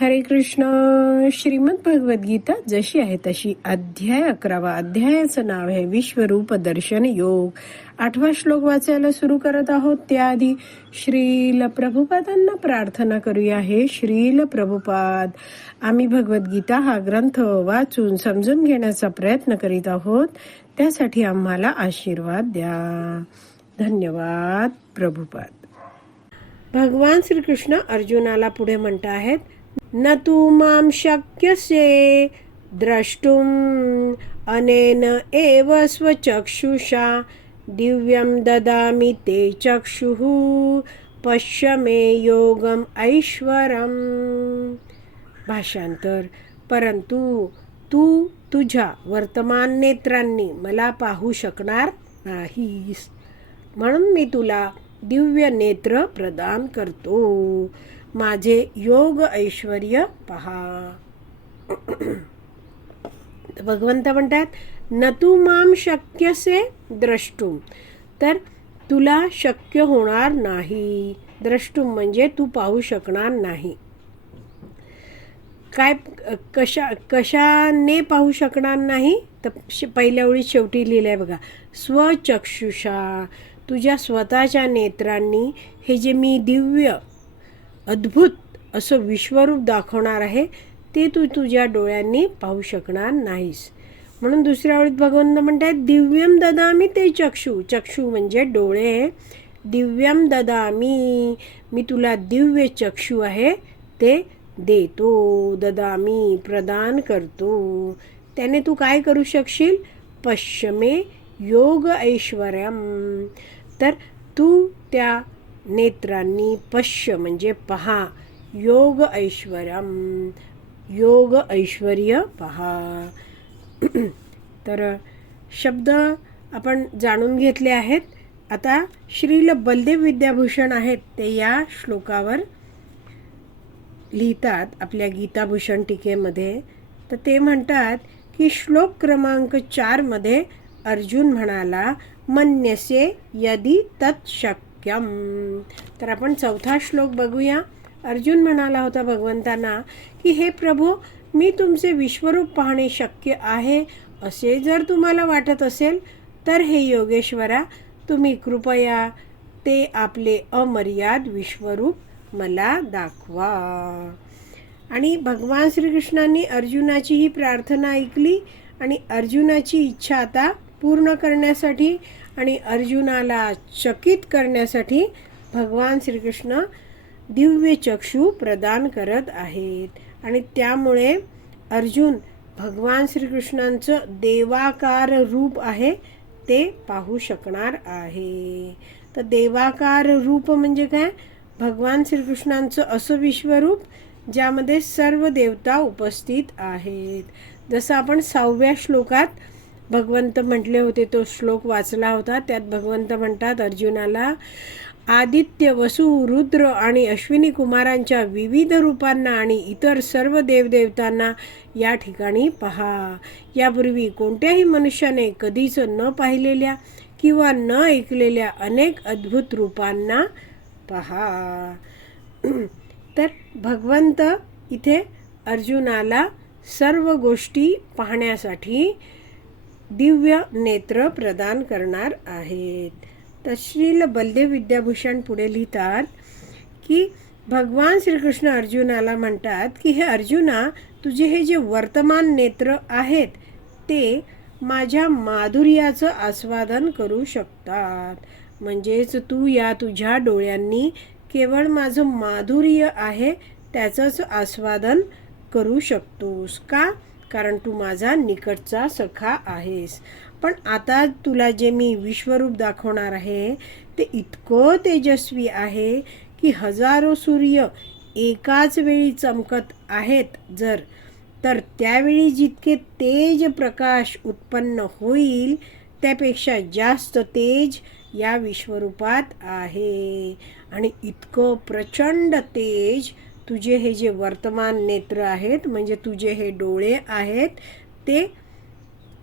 हरे कृष्ण. श्रीमद भगवद गीता जशी आहे तशी अध्याय अकरावा. अध्यायाचं नाव आहे विश्वरूप दर्शन योग. आठवा श्लोक वाचायला सुरू करत आहोत. त्याआधी श्रील प्रभुपादांना प्रार्थना करूया. हे श्रील प्रभुपाद आम्ही भगवद्गीता हा ग्रंथ वाचून समजून घेण्याचा प्रयत्न करीत आहोत. त्यासाठी आम्हाला आशीर्वाद द्या. धन्यवाद प्रभुपाद. भगवान श्रीकृष्ण अर्जुनाला पुढे म्हणत आहेत न तु मां शक्यसे द्रष्टुम् अनेन एव स्वचक्षुषा दिव्यं ददामि ते चक्षुः। पश्य मे योगम ऐश्वरम। भाषांतर परंतु तू तुझ्या वर्तमान नेत्रांनी मला पाहू शकणार नाहीस। म्हणून मी तुला दिव्य नेत्र प्रदान करतो. माझे योग ऐश्वर पहा. भगवंत म्हणतात न तू माम शक्यसे द्रष्टुम. तर तुला शक्य होणार नाही. द्रष्टुम म्हणजे तू पाहू शकणार नाही. काय कशा कशाने पाहू शकणार नाही? तर पहिल्या ओळीत शेवटी लिहिलंय बघा स्वचक्षुषा. तुझ्या स्वतःच्या नेत्रांनी हे जे मी दिव्य अद्भुत असं विश्वरूप दाखवणार आहे ते तू तुझ्या डोळ्यांनी पाहू शकणार नाहीस. म्हणून दुसऱ्या वेळी भगवंत म्हणतात दिव्यम ददामी ते चक्षु. चक्षु म्हणजे डोळे. दिव्यम ददामी मी तुला दिव्य चक्षु आहे ते देतो. ददामी प्रदान करतो. त्याने तू काय करू शकशील? पश्चिमे योग ऐश्वर्यम तर तू त्या नेत्रांनी पश्य म्हणजे पहा योग ऐश्वर्यम योग ऐश्वर्य पहा. तर शब्द आपण जाणून घेतले आहेत. आता श्रील बलदेव विद्याभूषण आहेत ते या श्लोकावर लिहितात आपल्या गीताभूषण टीकेमध्ये. तर ते म्हणतात की श्लोक क्रमांक चारमध्ये अर्जुन म्हणाला मन्यसे यदी तत् शक्यम तर आपण चौथा श्लोक बघूया. अर्जुन म्हणाला होता भगवंतांना की हे प्रभू मी तुमचे विश्वरूप पाहणे शक्य आहे? असे जर तुम्हाला वाटत असेल तर हे योगेश्वरा तुम्ही कृपया ते आपले अमर्याद विश्वरूप मला दाखवा. आणि भगवान श्रीकृष्णांनी अर्जुनाची ही प्रार्थना ऐकली आणि अर्जुनाची इच्छा आता पूर्ण करण्यासाठी आणि अर्जुनाला चकित करण्यासाठी भगवान श्रीकृष्ण दिव्य चक्षु प्रदान करत आहेत. आणि त्यामुळे अर्जुन भगवान श्रीकृष्णांचं देवाकार रूप आहे ते पाहू शकणार आहे. तर देवाकार रूप म्हणजे काय? भगवान श्रीकृष्णांचं असं विश्वरूप ज्यामध्ये सर्व देवता उपस्थित आहेत. जसं आपण सहाव्या श्लोकात भगवंत म्हटले होते तो श्लोक वाचला होता. त्यात भगवंत म्हणतात अर्जुनाला आदित्य वसु रुद्र आणि अश्विनी कुमारांच्या विविध रूपांना आणि इतर सर्व देवदेवतांना या ठिकाणी पहा. यापूर्वी कोणत्याही मनुष्याने कधीच न पाहिलेल्या किंवा न ऐकलेल्या अनेक अद्भुत रूपांना पहा. तर भगवंत इथे अर्जुनाला सर्व गोष्टी पाहण्यासाठी दिव्य नेत्र प्रदान करणार आहेत. तर श्रील बलदेव विद्याभूषण पुढे लिहितात की भगवान श्रीकृष्ण अर्जुनाला म्हणतात की हे अर्जुना तुझे हे जे वर्तमान नेत्र आहेत ते माझ्या माधुर्याचं आस्वादन करू शकतात. म्हणजेच तू या तुझ्या डोळ्यांनी केवळ माझं माधुर्य आहे त्याचंच आस्वादन करू शकतोस. का? कारण तू माझा निकटचा सखा आहेस. पण आता तुला जे मी विश्वरूप दाखवणार आहे ते इतकं तेजस्वी आहे की हजारो सूर्य एकाच वेळी चमकत आहेत जर. तर त्यावेळी जितके तेज प्रकाश उत्पन्न होईल त्यापेक्षा जास्त तेज या विश्वरूपात आहे. आणि इतकं प्रचंड तेज तुझे हे जे वर्तमान नेत्र आहेत म्हणजे तुझे हे डोळे आहेत ते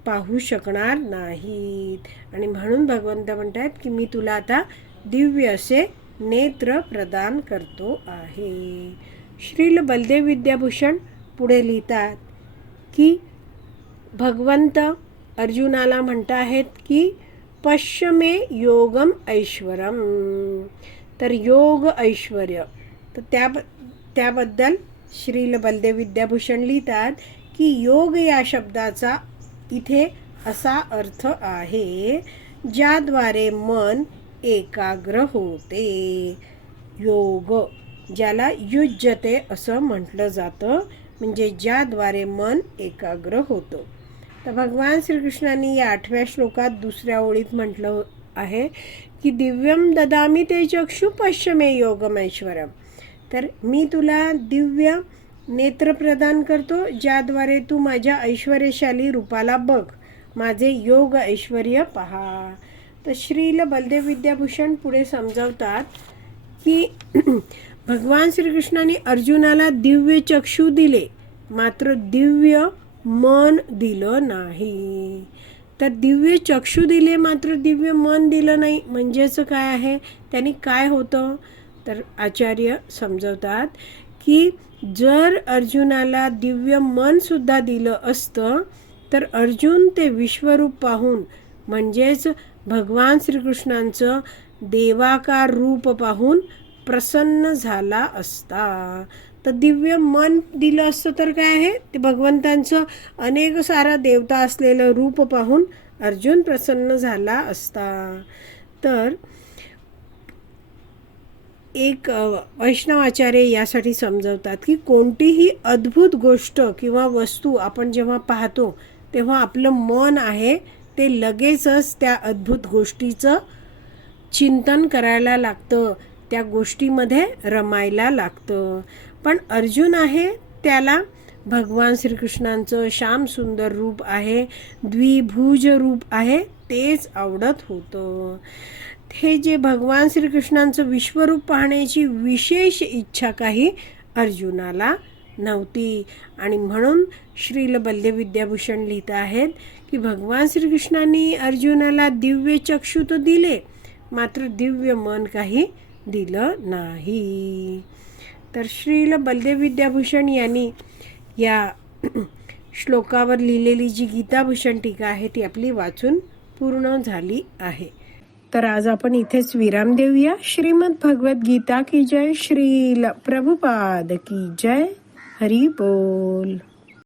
पाहू शकणार नाहीत. आणि म्हणून भगवंत म्हणतात की मी तुला आता दिव्य असे नेत्र प्रदान करतो आहे. श्रील बलदेव विद्याभूषण पुढे लिहितात की भगवंत अर्जुनाला म्हणत आहेत की पश्चिमे योगम ऐश्वरम. तर योग ऐश्वर तर त्या त्याबद्दल श्रील बलदेव विद्याभूषण लिहितात की योग या शब्दाचा इथे असा अर्थ आहे ज्याद्वारे मन एकाग्र होते. योग ज्याला युज्यते असं म्हटलं जातं म्हणजे ज्याद्वारे मन एकाग्र होतं. तर भगवान श्रीकृष्णांनी या आठव्या श्लोकात दुसऱ्या ओळीत म्हटलं आहे की दिव्यम ददामी ते चक्षु पश्चिमे योगमेश्वरम तर मी तुला दिव्य नेत्र प्रदान करतो ज्याद्वारे तू माझ्या ऐश्वर्यशाली रूपाला बघ. माझे योग ऐश्वर पहा. तर श्रील बलदेव विद्याभूषण पुढे समजावतात की भगवान श्रीकृष्णाने अर्जुनाला दिव्य चक्षु दिले मात्र दिव्य मन दिलं नाही. तर दिव्य चक्षु दिले मात्र दिव्य मन दिलं नाही. म्हणजेच काय आहे? त्यांनी काय होतं? तर आचार्य समजवतात की जर अर्जुनाला दिव्य मनसुद्धा दिलं असतं तर अर्जुन ते विश्वरूप पाहून म्हणजेच भगवान श्रीकृष्णांचं देवाकार रूप पाहून प्रसन्न झाला असता. तर दिव्य मन दिलं असतं तर काय आहे? ते भगवंतांचं अनेक सारा देवता असलेलं रूप पाहून अर्जुन प्रसन्न झाला असता. तर एक वैष्णवाचार्य यासाठी समजवतात की कोणतीही अद्भुत गोष्ट किंवा वस्तू आपण जेव्हा पाहतो तेव्हा आपलं मन आहे ते लगेचच त्या अद्भुत गोष्टीचं चिंतन करायला लागतं त्या गोष्टीमध्ये रमायला लागतं. पण अर्जुन आहे त्याला भगवान श्रीकृष्णांचं श्याम सुंदर रूप आहे द्विभुज रूप आहे तेच आवडत होतं. हे जे भगवान श्रीकृष्णांचं विश्वरूप पाहण्याची विशेष इच्छा काही अर्जुनाला नव्हती. आणि म्हणून श्रील बल्यविद्याभूषण लिहित आहेत की भगवान श्रीकृष्णांनी अर्जुनाला दिव्य चक्षु तर दिले मात्र दिव्य मन काही दिलं नाही. तर श्रील बलदेवविद्याभूषण यांनी या श्लोकावर लिहिलेली जी गीताभूषण टीका आहे ती आपली वाचून पूर्ण झाली आहे. तर आज आपण इथेच विराम देऊया. श्रीमद भगवत गीता की जय श्रील. प्रभुपाद की जय. हरी बोल.